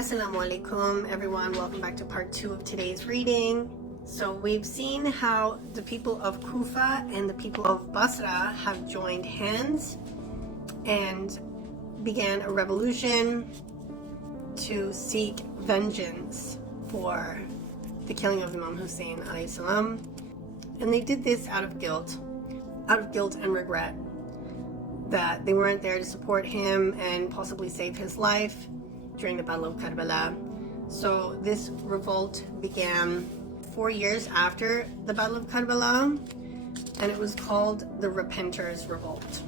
Assalamu alaikum everyone, welcome back to part 2 of today's reading. So we've seen how the people of Kufa and the people of Basra have joined hands and began a revolution to seek vengeance for the killing of Imam Hussain alayhi salam. And they did this out of guilt and regret that they weren't there to support him and possibly save his life during the Battle of Karbala. So this revolt began 4 years after the Battle of Karbala, and it was called the Repenters' Revolt.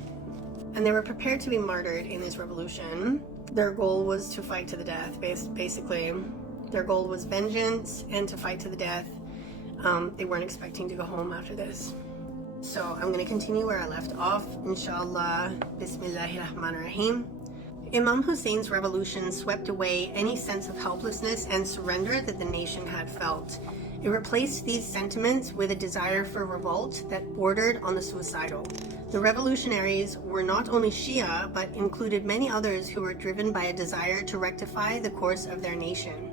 And they were prepared to be martyred in this revolution. Their goal was to fight to the death, basically. Their goal was vengeance and to fight to the death. They weren't expecting to go home after this. So I'm going to continue where I left off, inshallah. Bismillahirrahmanirrahim. Imam Hussein's revolution swept away any sense of helplessness and surrender that the nation had felt. It replaced these sentiments with a desire for revolt that bordered on the suicidal. The revolutionaries were not only Shia, but included many others who were driven by a desire to rectify the course of their nation.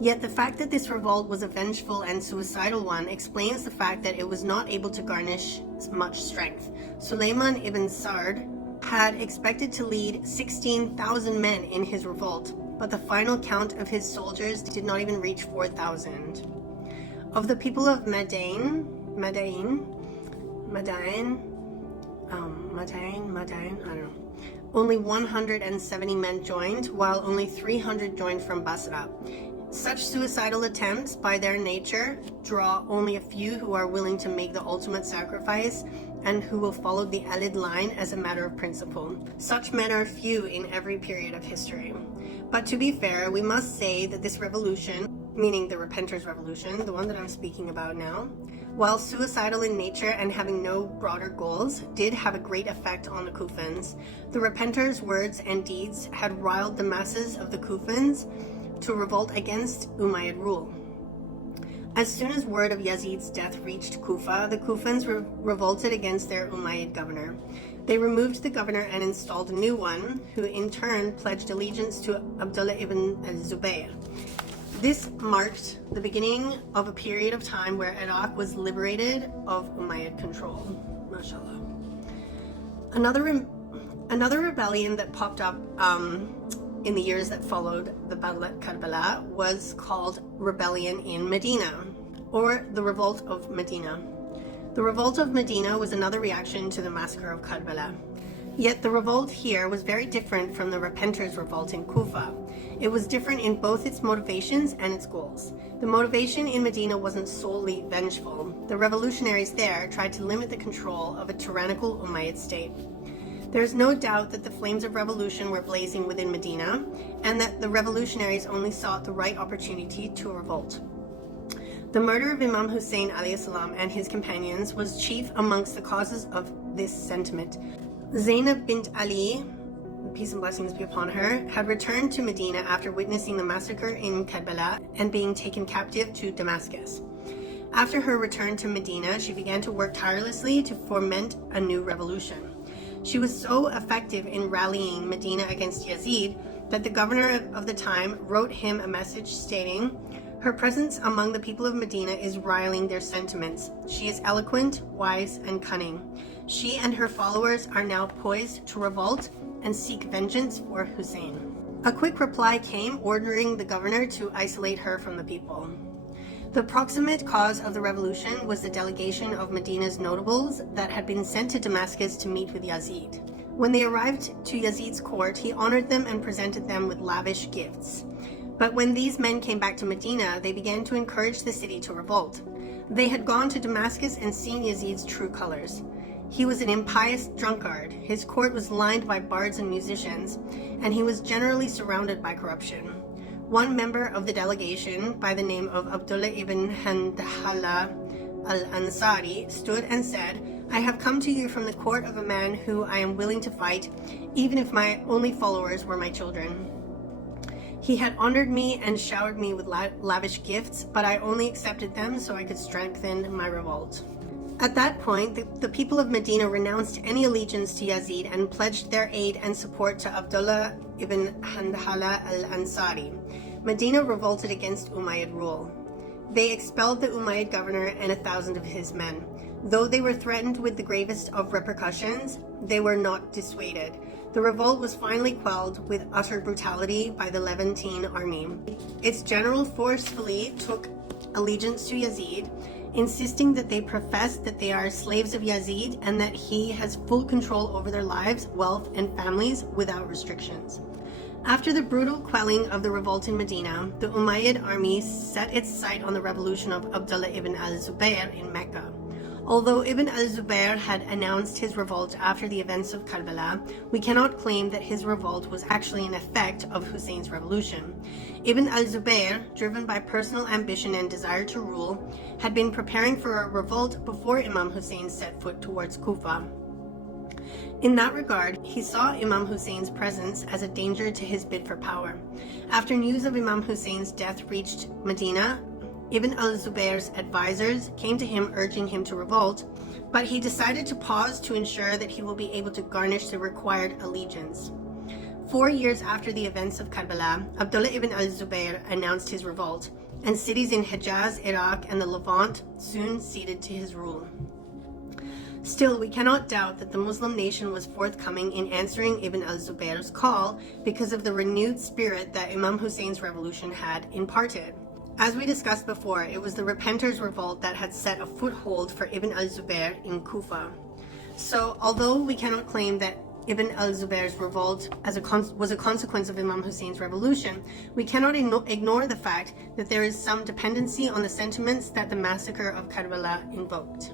Yet the fact that this revolt was a vengeful and suicidal one explains the fact that it was not able to garnish much strength. Zainab ibn Zubair had expected to lead 16,000 men in his revolt, but the final count of his soldiers did not even reach 4,000. Of the people of Madain, I don't know, only 170 men joined, while only 300 joined from Basra. Such suicidal attempts, by their nature, draw only a few who are willing to make the ultimate sacrifice and who will follow the Alid line as a matter of principle. Such men are few in every period of history. But to be fair, we must say that this revolution, meaning the Repenters' Revolution, the one that I'm speaking about now, while suicidal in nature and having no broader goals, did have a great effect on the Kufans. The Repenters' words and deeds had riled the masses of the Kufans to revolt against Umayyad rule. As soon as word of Yazid's death reached Kufa, the Kufans revolted against their Umayyad governor. They removed the governor and installed a new one, who in turn pledged allegiance to Abdullah ibn Zubair. This marked the beginning of a period of time where Iraq was liberated of Umayyad control. MashaAllah. Another rebellion that popped up in the years that followed the Battle at Karbala was called Rebellion in Medina, or the Revolt of Medina. The Revolt of Medina was another reaction to the massacre of Karbala. Yet the revolt here was very different from the Repenters' Revolt in Kufa. It was different in both its motivations and its goals. The motivation in Medina wasn't solely vengeful. The revolutionaries there tried to limit the control of a tyrannical Umayyad state. There is no doubt that the flames of revolution were blazing within Medina, and that the revolutionaries only sought the right opportunity to revolt. The murder of Imam Hussain alayhi salam and his companions was chief amongst the causes of this sentiment. Zainab bint Ali, peace and blessings be upon her, had returned to Medina after witnessing the massacre in Karbala and being taken captive to Damascus. After her return to Medina, she began to work tirelessly to foment a new revolution. She was so effective in rallying Medina against Yazid that the governor of the time wrote him a message stating, "Her presence among the people of Medina is riling their sentiments. She is eloquent, wise, and cunning. She and her followers are now poised to revolt and seek vengeance for Hussein." A quick reply came ordering the governor to isolate her from the people. The proximate cause of the revolution was the delegation of Medina's notables that had been sent to Damascus to meet with Yazid. When they arrived to Yazid's court, he honored them and presented them with lavish gifts. But when these men came back to Medina, they began to encourage the city to revolt. They had gone to Damascus and seen Yazid's true colors. He was an impious drunkard, his court was lined by bards and musicians, and he was generally surrounded by corruption. One member of the delegation, by the name of Abdullah ibn Handhala al-Ansari, stood and said, "I have come to you from the court of a man who I am willing to fight, even if my only followers were my children. He had honored me and showered me with lavish gifts, but I only accepted them so I could strengthen my revolt." At that point, the people of Medina renounced any allegiance to Yazid and pledged their aid and support to Abdullah ibn Handhala al-Ansari. Medina revolted against Umayyad rule. They expelled the Umayyad governor and 1,000 of his men. Though they were threatened with the gravest of repercussions, they were not dissuaded. The revolt was finally quelled with utter brutality by the Levantine army. Its general forcefully took allegiance to Yazid, insisting that they profess that they are slaves of Yazid and that he has full control over their lives, wealth, and families without restrictions. After the brutal quelling of the revolt in Medina, the Umayyad army set its sight on the revolution of Abdullah ibn al-Zubair in Mecca. Although Ibn al-Zubair had announced his revolt after the events of Karbala, we cannot claim that his revolt was actually an effect of Hussein's revolution. Ibn al-Zubair, driven by personal ambition and desire to rule, had been preparing for a revolt before Imam Hussein set foot towards Kufa. In that regard, he saw Imam Hussein's presence as a danger to his bid for power. After news of Imam Hussein's death reached Medina, Ibn al-Zubair's advisors came to him urging him to revolt, but he decided to pause to ensure that he will be able to garnish the required allegiance. 4 years after the events of Karbala, Abdullah ibn al-Zubair announced his revolt, and cities in Hejaz, Iraq, and the Levant soon ceded to his rule. Still, we cannot doubt that the Muslim nation was forthcoming in answering Ibn al-Zubair's call because of the renewed spirit that Imam Hussein's revolution had imparted. As we discussed before, it was the Repenters' revolt that had set a foothold for Ibn al-Zubair in Kufa. So, although we cannot claim that Ibn al-Zubair's revolt was a consequence of Imam Hussein's revolution, we cannot ignore the fact that there is some dependency on the sentiments that the massacre of Karbala invoked.